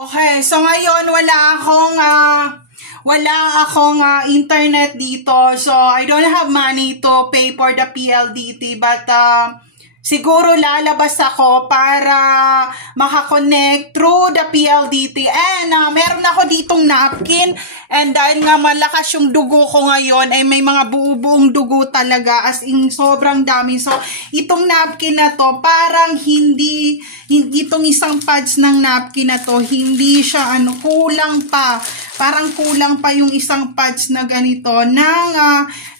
Okay, so ngayon wala akong internet dito. So I don't have money to pay for the PLDT, but siguro lalabas ako para makakonect through the PLDT. And meron ako ditong napkin. And dahil nga malakas yung dugo ko ngayon, ay may mga buo-buong dugo talaga, as in sobrang dami. So itong napkin na to, parang hindi itong isang pads ng napkin na to, hindi siya kulang pa. Parang kulang pa yung isang pads na ganito ng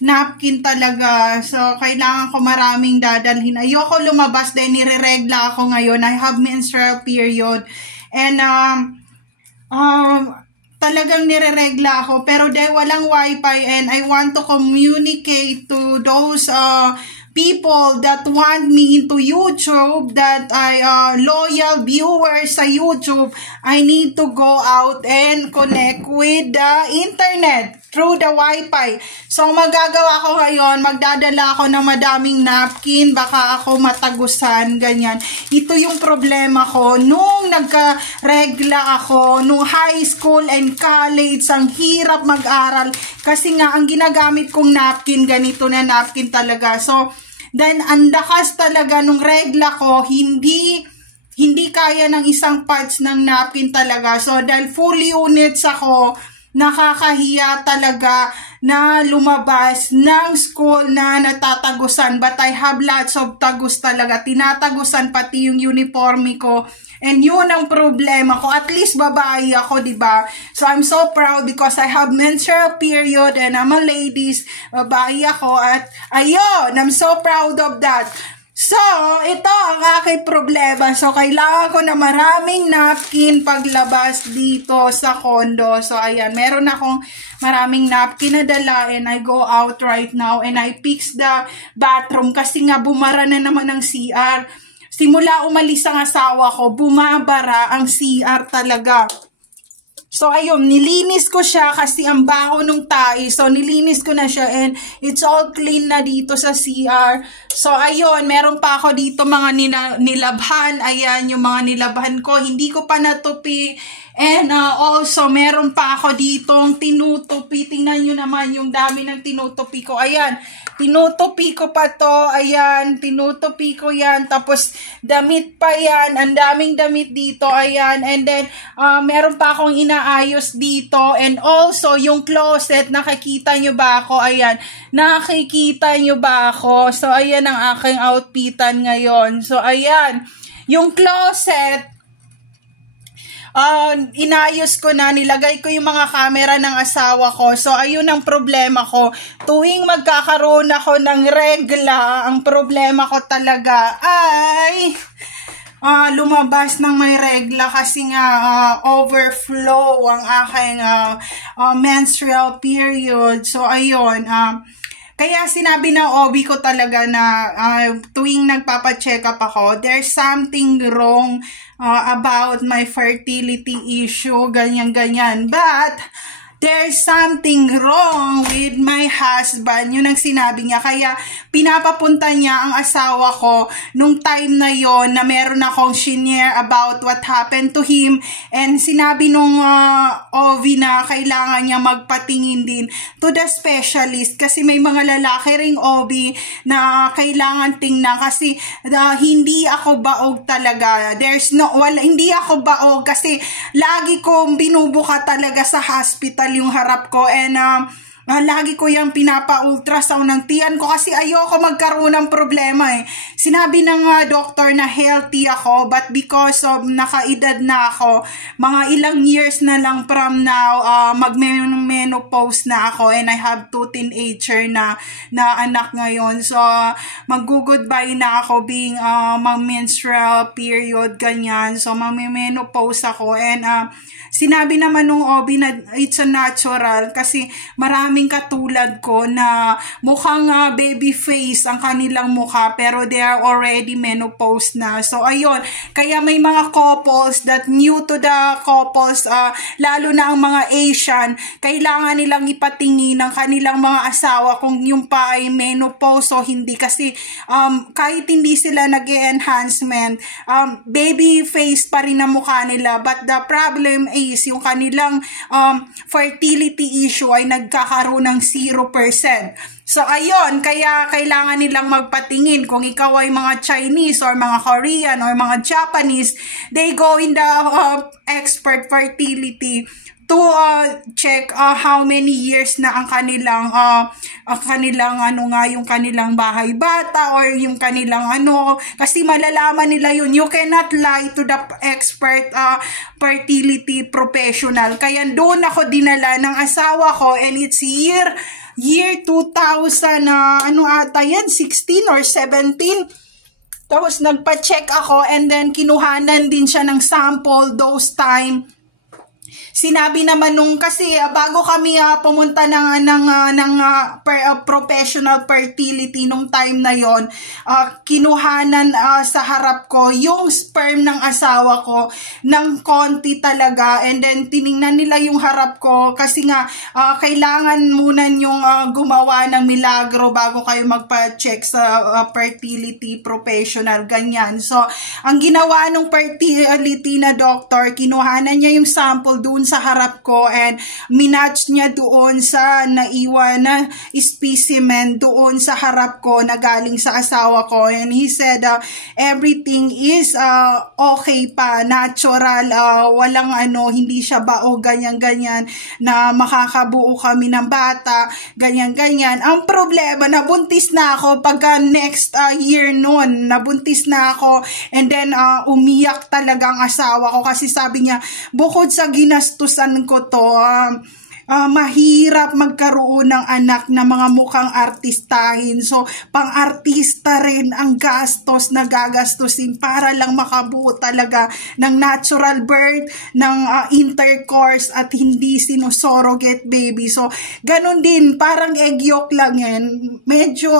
napkin talaga. So, kailangan ko maraming dadalhin. Ayoko lumabas dahil nireregla ako ngayon. I have menstrual period. And, talagang nireregla ako. Pero dahil walang wifi and I want to communicate to those people that want me into YouTube, that I loyal viewers sa YouTube, I need to go out and connect with the internet through the Wi-Fi. So, magagawa ko ngayon, magdadala ako ng madaming napkin, baka ako matagusan, ganyan. Ito yung problema ko. Nung nagka-regla ako, nung high school and college, ang hirap mag-aral. Kasi nga, ang ginagamit kong napkin, ganito na napkin talaga. So, then, ang lakas talaga nung regla ko, hindi kaya ng isang pads ng napkin talaga. So, dahil full units ako, nakakahiya talaga na lumabas ng school na natatagusan. But I have lots of tagus talaga. Tinatagusan pati yung uniforme ko. And yun ang problema ko. At least babae ako, diba? So I'm so proud because I have menstrual period and I'm a ladies. Babae ako at ayun, I'm so proud of that. So, ito ang aking problema. So, kailangan ko na maraming napkin paglabas dito sa condo. So, ayan, meron akong maraming napkin na dala and I go out right now and I fix the bathroom kasi nga bumara na naman ang CR. Simula umalis ang asawa ko, bumabara ang CR talaga. So, ayun, nilinis ko siya kasi ang baho nung tae. So, nilinis ko na siya and it's all clean na dito sa CR. So, ayun, meron pa ako dito mga nilabhan. Ayan, yung mga nilabhan ko. Hindi ko pa natupi. And also, meron pa ako ditong tinutupi. Tingnan nyo naman yung dami ng tinutupi ko. Ayan, tinutupi ko pa to. Ayan, tinutupi ko yan. Tapos, damit pa yan. Ang daming damit dito. Ayan, and then, meron pa akong inaayos dito. And also, yung closet, nakikita nyo ba ako? Ayan, nakikita nyo ba ako? So, ayan ang aking outfitan ngayon. So, ayan, yung closet, inayos ko na, nilagay ko yung mga camera ng asawa ko. So, ayun ang problema ko. Tuwing magkakaroon ako ng regla, ang problema ko talaga ay lumabas ng may regla kasi nga overflow ang aking menstrual period. So, ayun, kaya sinabi ng OB ko talaga na tuwing nagpapacheck up ako, there's something wrong about my fertility issue, ganyan-ganyan. But, there's something wrong with my husband. Yun ang sinabi niya. Kaya, pinapapunta niya ang asawa ko nung time na yon na meron akong shinare about what happened to him. And sinabi nung OV na kailangan niya magpatingin din to the specialist. Kasi may mga lalaki ring OV na kailangan tingnan. Kasi hindi ako baog talaga. Hindi ako baog kasi lagi kong binubuka talaga sa hospital yung harap ko and lagi ko yung pinapa-ultrasound ng tiyan ko kasi ayoko magkaroon ng problema eh. Sinabi ng doctor na healthy ako but because of nakaedad na ako, mga ilang years na lang from now, mag-menopause na ako and I have 2 teenager na anak ngayon. So, mag-goodbye na ako being mag-menstrual period, ganyan. So, mag-menopause ako and sinabi naman nung OB na it's a natural kasi marami maraming katulad ko na mukhang baby face ang kanilang mukha pero they are already menopause na. So ayun, kaya may mga couples that new to the couples, lalo na ang mga Asian, kailangan nilang ipatingin ng kanilang mga asawa kung yung pa ay menopause o hindi, kasi kahit hindi sila nag-enhancement, baby face pa rin ang mukha nila, but the problem is yung kanilang fertility issue ay nagkakaroon ng 0%. So ayun, kaya kailangan nilang magpatingin. Kung ikaw ay mga Chinese or mga Korean or mga Japanese, they go in the expert fertility to check how many years na ang kanilang yung kanilang bahay bata or yung kanilang kasi malalaman nila yun. You cannot lie to the expert fertility professional. Kaya doon ako dinala ng asawa ko, and it's year 2000 ata yan, 16 or 17. Tapos nagpa-check ako, and then kinuhanan din siya ng sample those time. Sinabi naman kasi bago kami pumunta ng professional fertility nung time na yon, kinuhanan sa harap ko yung sperm ng asawa ko ng konti talaga, and then tiningnan nila yung harap ko kasi nga kailangan muna yung gumawa ng milagro bago kayo magpa-check sa fertility professional, ganyan. So ang ginawa ng fertility na doctor, kinuhanan niya yung sample doon sa harap ko and minatch niya doon sa naiwan na specimen doon sa harap ko na galing sa asawa ko, and he said everything is okay pa, natural, walang hindi siya bao, ganyan na makakabuo kami ng bata, ganyan. Ang problema, nabuntis na ako pagka next year noon, nabuntis na ako, and then umiyak talaga ang asawa ko kasi sabi niya, bukod sa ginastusan ko to, mahirap magkaroon ng anak na mga mukhang artistahin. So, pang-artista rin ang gastos na gagastusin para lang makabuo talaga ng natural birth, ng intercourse, at hindi sino-surrogate baby. So, ganun din, parang egg yolk lang yan. Medyo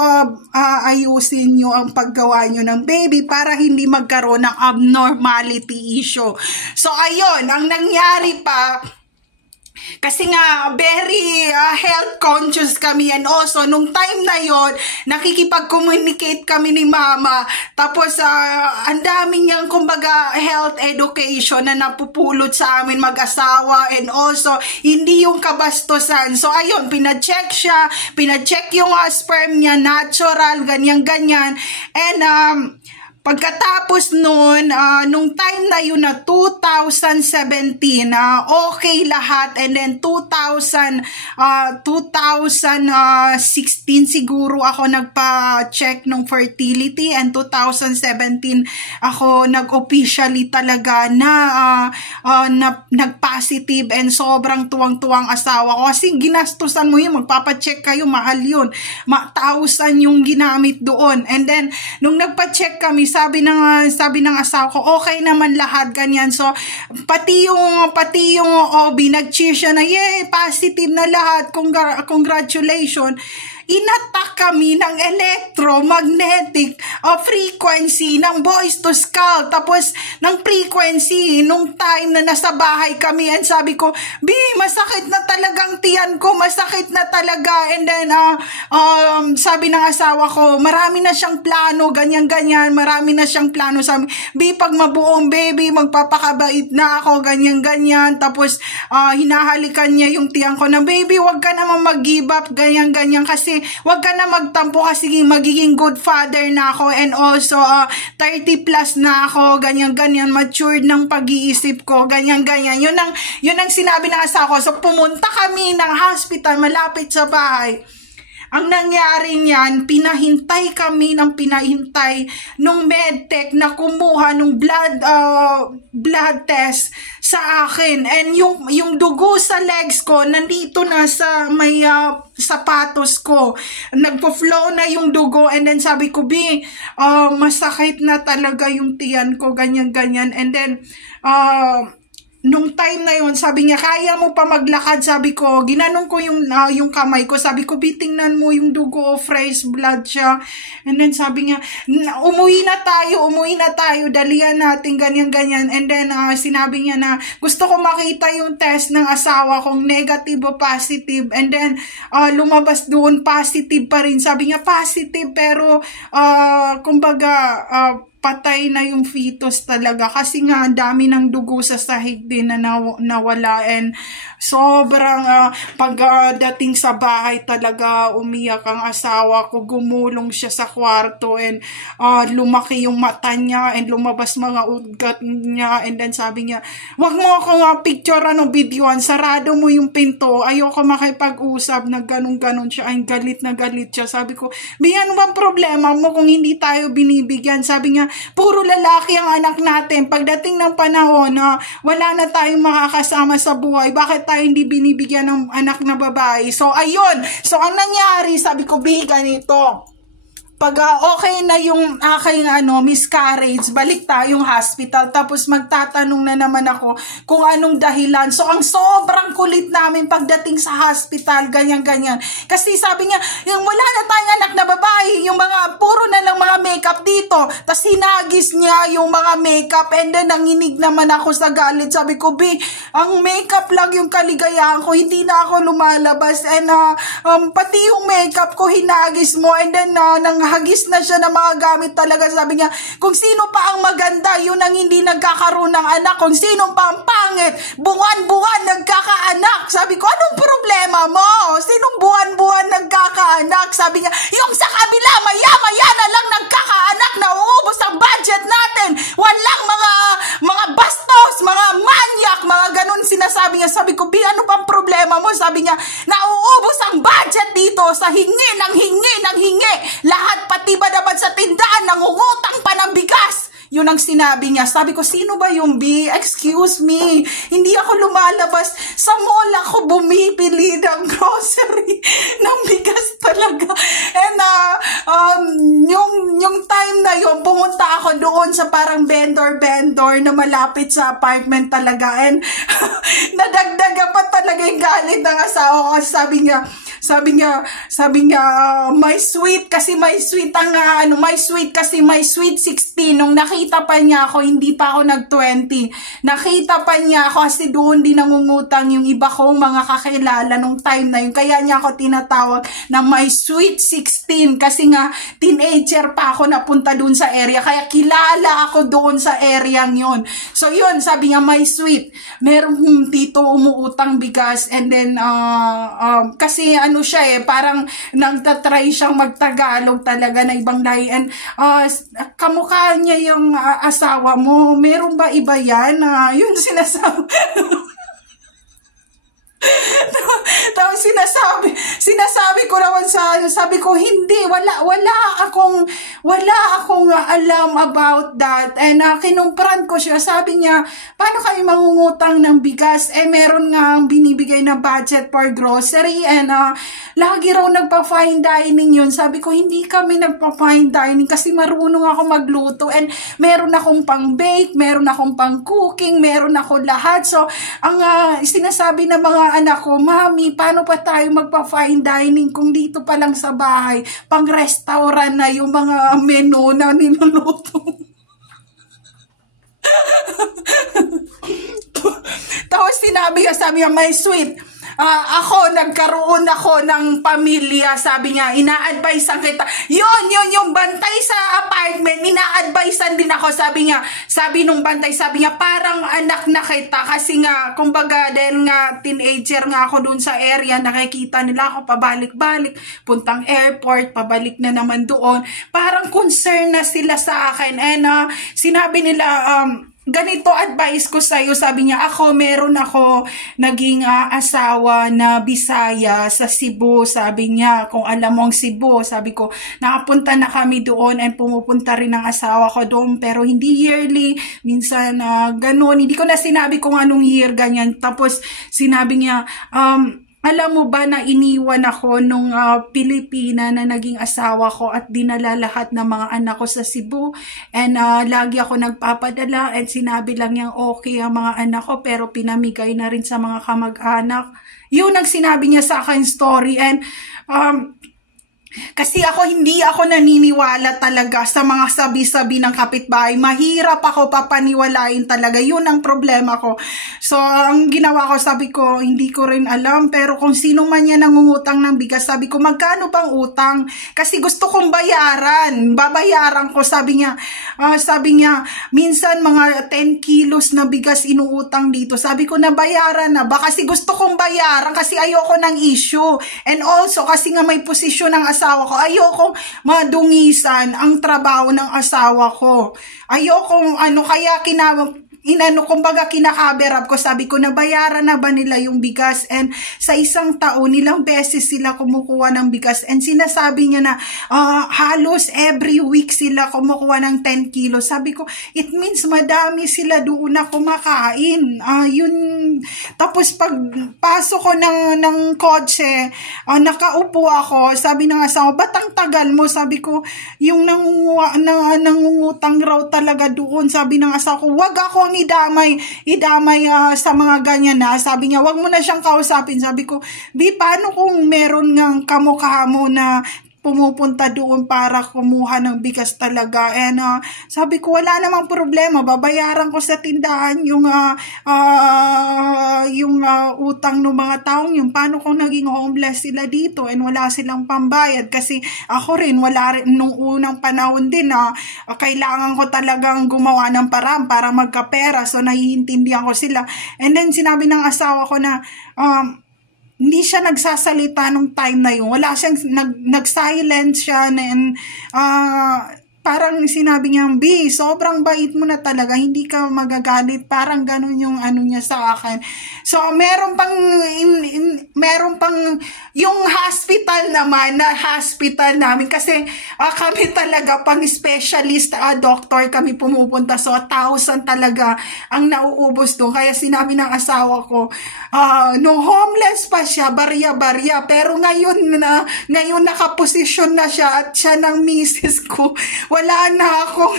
ayusin nyo ang paggawa nyo ng baby para hindi magkaroon ng abnormality issue. So, ayun, ang nangyari pa, kasi nga very health conscious kami, and also nung time na yon nakikipag-communicate kami ni mama, tapos ang daming niyang kumbaga health education na napupulot sa amin mag-asawa, and also hindi yung kabastusan. So ayun, pina-check yung sperm niya, natural, ganyan, and pagkatapos nun, nung time na yun na 2017, okay lahat, and then 2016 siguro ako nagpa-check ng fertility, and 2017 ako nag-officially talaga na nag-positive, and sobrang tuwang-tuwang asawa ko kasi ginastusan mo yun, magpapacheck kayo, mahal yun, 1,000 yung ginamit doon, and then nung nagpa-check kami, sabi ng asawa ko, okay naman lahat, ganyan. So, pati yung OB, nag-cheer siya na, yay, positive na lahat, congratulations. Inattack kami ng electromagnetic frequency ng voice to skull, tapos ng frequency nung time na nasa bahay kami, and sabi ko, masakit na talagang tiyan ko, masakit na talaga, and then sabi ng asawa ko, marami na siyang plano, ganyan, marami na siyang plano, sabi, pag mabuong baby, magpapakabait na ako, ganyan, tapos hinahalikan niya yung tiyan ko na, baby, wag ka naman mag-give up, ganyan, kasi wag ka na magtampo kasi magiging good father na ako, and also 30 plus na ako, ganyan, matured ng pag-iisip ko, ganyan. Yun ang sinabi ng asawa ko. So pumunta kami ng hospital malapit sa bahay. Ang nangyari niyan, pinahintay kami nung medtech na kumuha nung blood test sa akin. And yung dugo sa legs ko, nandito na sa may sapatos ko. Nagpo-flow na yung dugo, and then sabi ko, masakit na talaga yung tiyan ko, ganyan. And then, nung time na yun, sabi niya, kaya mo pa maglakad? Sabi ko, ginanong ko yung kamay ko. Sabi ko, bitingnan mo yung dugo, fresh blood siya. And then sabi niya, umuwi na tayo, dalian natin, ganyan. And then sinabi niya na, gusto ko makita yung test ng asawa kong negative o positive. And then lumabas doon, positive pa rin. Sabi niya, positive, pero kumbaga, patay na yung fetus talaga kasi nga dami ng dugo sa sahig din na nawala, and sobrang pagdating sa bahay talaga umiyak ang asawa ko, gumulong siya sa kwarto, and lumaki yung mata niya and lumabas mga ugat niya, and then sabi niya, wag mo ako picture videoan, sarado mo yung pinto, ayoko makipag-usap, na ganun siya, ay galit na galit siya. Sabi ko, ano bang problema mo kung hindi tayo binibigyan? Sabi niya, puro lalaki ang anak natin. Pagdating ng panahon na wala na tayong makakasama sa buhay, bakit tayo hindi binibigyan ng anak na babae? So, ayun. So, ang nangyari, sabi ko, ganito. Pag okay na yung aking miscarriage, balik tayong hospital, tapos magtatanong na naman ako kung anong dahilan. So, ang sobrang kulit namin pagdating sa hospital, ganyan. Kasi sabi niya, yung wala na tayong anak na babae, yung mga, puro na lang mga makeup dito. Tapos hinagis niya yung mga makeup, and then nanginig naman ako sa galit. Sabi ko, ang makeup lang yung kaligayahan ko, hindi na ako lumalabas. And pati yung makeup ko, hinagis mo, and then hagis na siya ng mga gamit talaga. Sabi niya, kung sino pa ang maganda, yun ang hindi nagkakaroon ng anak. Kung sino pa ang pangit, buwan-buwan nagkakaanak. Sabi ko, anong problema mo? Sinong buwan-buwan nagkakaanak? Sabi niya, yung sa kabila, maya-maya na lang nagkakaanak, nauubos ang budget natin. Walang mga bastos, mga manyak, mga ganun sinasabi niya. Sabi ko, ano pang problema mo? Sabi niya, nauubos ang budget dito sa hingi ng hingi. Lahat, pati ba naman sa tindahan, nangungutang pa ng bigas. Yun ang sinabi niya. Sabi ko, sino ba yung Excuse me, hindi ako lumalabas. Sa mall ako bumibili ng grocery, ng bigas talaga. And yung time na yun, pumunta ako doon sa parang vendor na malapit sa apartment talaga. And nadagdaga pa talaga yung galit ng asawa ko. Sabi niya, my sweet kasi my sweet 16. Nung nakita pa niya ako, hindi pa ako nag-20. Nakita pa niya ako kasi doon din nangungutang yung iba kong mga kakilala nung time na yun. Kaya niya ako tinatawag na my sweet 16 kasi nga teenager pa ako napunta doon sa area. Kaya kilala ako doon sa area yun. So yun, sabi niya, my sweet. Merong tito umuutang bigas, and then kasi siya parang nagtatry siyang magtagalog talaga na ibang lahi, and kamukha niya yung asawa mo, meron ba iba yan? Yun sinasabi. Tapos sinasabi ko naman sabi ko, hindi, wala akong alam about that. And kinumpran ko siya, sabi niya, paano kayo mangungutang ng bigas? Meron nga binibigay na budget for grocery, and lagi raw nagpa-fine dining yun. Sabi ko, hindi kami nagpa-fine dining kasi marunong ako magluto, and meron akong pang-bake, meron akong pang-cooking, meron ako lahat. So, ang sinasabi ng mga anak ko, mami, paano pa tayo magpa-fine dining kung dito pa lang sa bahay, pang-restaurant na yung mga menu na niluluto. Tapos sabi niya, my sweet, nagkaroon ako ng pamilya, sabi niya, ina-advisean kita. Yung bantay sa apartment, ina-advisean din ako, sabi nung bantay, sabi niya, parang anak na kita, kasi nga, kumbaga, dahil nga, teenager nga ako dun sa area, nakikita nila ako, pabalik-balik, puntang airport, pabalik na naman doon, parang concern na sila sa akin, and sinabi nila, ganito advice ko sa'yo, sabi niya, meron ako naging asawa na Bisaya sa Cebu, sabi niya, kung alam mo ang Cebu, sabi ko, nakapunta na kami doon, and pumupunta rin ang asawa ko doon, pero hindi yearly, minsan ganun, hindi ko na sinabi kung anong year, ganyan. Tapos sinabi niya, Alam mo ba na iniwan ako nung Pilipina na naging asawa ko at dinala lahat ng mga anak ko sa Cebu, and lagi ako nagpapadala, and sinabi lang niyang okay ang mga anak ko pero pinamigay na rin sa mga kamag-anak. Yun ang sinabi niya sa akin story, and kasi hindi ako naniniwala talaga sa mga sabi-sabi ng kapitbahay. Mahirap ako papaniwalain talaga. Yun ang problema ko. So, ang ginawa ko, sabi ko, hindi ko rin alam. Pero kung sino man yan nangungutang ng bigas, sabi ko, magkano bang utang? Kasi gusto kong bayaran. Babayaran ko, sabi niya, minsan mga 10 kilos na bigas inuutang dito. Sabi ko, nabayaran na ba? Kasi gusto kong bayaran kasi ayoko ng issue. And also, kasi nga may posisyon ng asawa ko, ayokong madungisan ang trabaho ng asawa ko. Ayokong kaya kumbaga kinakaberap ko, sabi ko, nabayaran na ba nila yung bigas? And sa isang taon, ilang beses sila kumukuha ng bigas, and sinasabi niya na halos every week sila kumukuha ng 10 kilos. Sabi ko, it means madami sila doon na kumakain. Yun. Tapos pag pasok ko ng kotse, nakaupo ako, sabi ng asawa, ba't ang tagal mo? Sabi ko, yung nangungutang raw talaga doon. Sabi ng asawa ko, wag ako idamay sa mga ganyan na. Sabi niya, wag mo na siyang kausapin. Sabi ko, paano kung meron ngang kamukha mo na pumupunta doon para kumuha ng bigas talaga? And sabi ko, wala namang problema, babayaran ko sa tindahan yung utang ng mga taong yun. Paano kung naging homeless sila dito and wala silang pambayad? Kasi ako rin, wala rin nung unang panahon din na kailangan ko talagang gumawa ng paraan para magkapera. So naiintindihan ko sila. And then sinabi ng asawa ko na hindi siya nagsasalita nung time na yun. Wala siyang, nag-silent siya, and parang sinabi niya, sobrang bait mo na talaga, hindi ka magagalit. Parang ganun yung niya sa akin. So, meron pang yung hospital naman, na hospital namin, kasi kami talaga pang specialist doctor kami pumupunta. So, 1,000 talaga ang nauubos doon. Kaya sinabi ng asawa ko, nung homeless pa siya, barya-barya, pero ngayon nakaposisyon na siya, at siya ng misis ko, wala na akong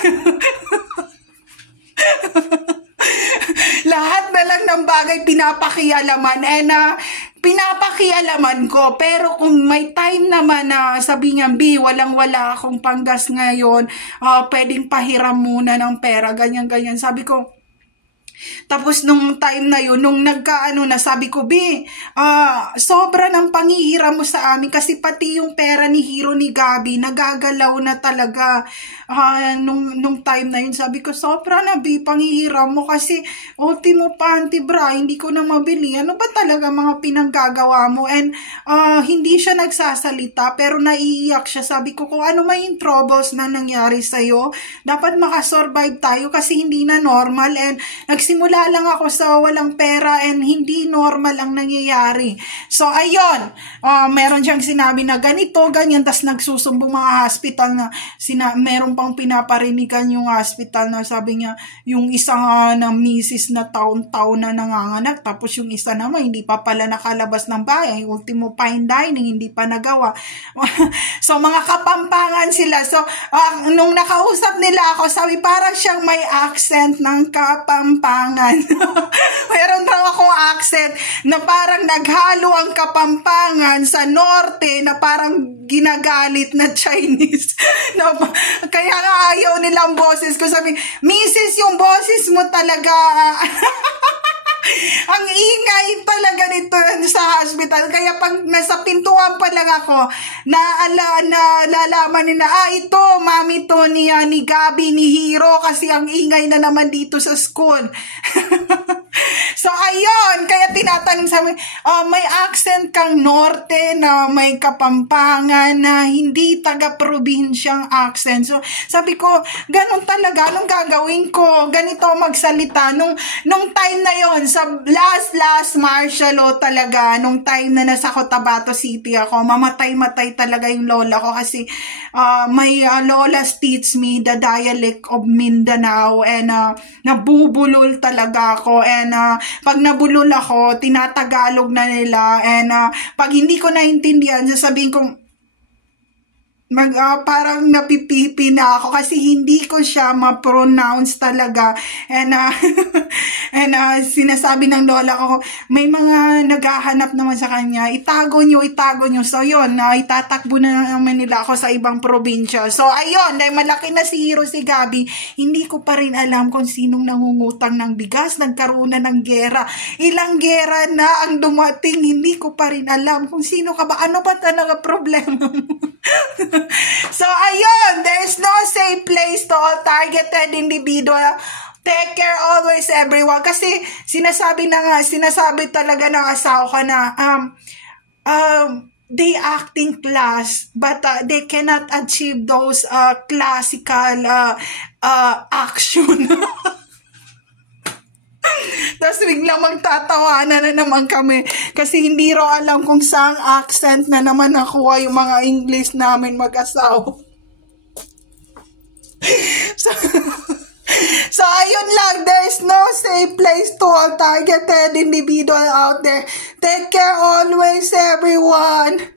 lahat na lang ng bagay pinapakialaman, and pinapakialaman ko. Pero kung may time naman na sabi niya, walang-wala akong panggas ngayon, pwedeng pahiram muna ng pera, ganyan-ganyan. Sabi ko, tapos nung time na yun, nung na, sabi ko, sobra ng pangihiram mo sa amin, kasi pati yung pera ni Hero ni Gabi, nagagalaw na talaga. Nung time na yun, sabi ko, sobra na, pangihiram mo, kasi ultimo panty bra, hindi ko na mabili. Ano ba talaga mga pinanggagawa mo? And hindi siya nagsasalita, pero naiiyak siya. Sabi ko, kung ano may troubles na nangyari sa'yo, dapat makasurvive tayo, kasi hindi na normal. And nagsimula lang ako sa walang pera, and hindi normal ang nangyayari. So, ayun, meron siyang sinabi na ganito, ganyan, tas nagsusumbong mga hospital na meron pang pinaparinigan yung hospital na sabi niya, yung isa na misis na taon-taon na nanganganak, tapos yung isa naman hindi pa pala nakalabas ng bahay, ultimo fine dining, hindi pa nagawa. So, mga kapampangan sila. So, nung nakausap nila ako, sabi, parang siyang may accent ng Kapampangan. Meron daw akong accent na parang naghalo ang Kapampangan sa norte, na parang ginagalit na Chinese. No, kaya nga ayaw nilang boses ko. Sabi, misis, yung boses mo talaga ang ingay talaga nito sa hospital. Kaya pag nasa pintuan pa lang ako, nalalaman nila, ito, mami to ni Gabi, ni Hero, kasi ang ingay na naman dito sa school. So, ayun, kaya tinatanong sa amin, may accent kang norte na may Kapampangan na hindi taga-probinsyang accent. So, sabi ko, ganun talaga, anong gagawin ko? Ganito magsalita. Nung time na yon, sa last martial law talaga, nung time na nasa Cotabato City ako, mamatay-matay talaga yung lola ko, kasi may lolas teach me the dialect of Mindanao, and nabubulol talaga ako. And pag nabulol ako, ko, tinatagalog na nila, and pag hindi ko naintindihan, sasabihin ko, parang napipipi na ako kasi hindi ko siya ma-pronounce talaga. And sinasabi ng lola ko, may mga naghahanap naman sa kanya, itago nyo. So yun, itatakbo na naman nila ako sa ibang probinsya. So ayun, dahil malaki na si Hero, si Gabi, hindi ko pa rin alam kung sinong nangungutang ng bigas. Nagkaroon na ng gera. Ilang gera na ang dumating, hindi ko pa rin alam kung sino ka ba. Ano ba talaga problema mo? So ayun, there's no safe place to all targeted individual. Take care always, everyone. Kasi sinasabi talaga ng asawa ko na they acting class, but they cannot achieve those classical action. Tapos biglang magtatawanan na naman kami kasi hindi raw alam kung saang accent na naman nakuha yung mga English namin mag-asawa. So ayun lang, there's no safe place to all targeted individual out there. Take care always, everyone.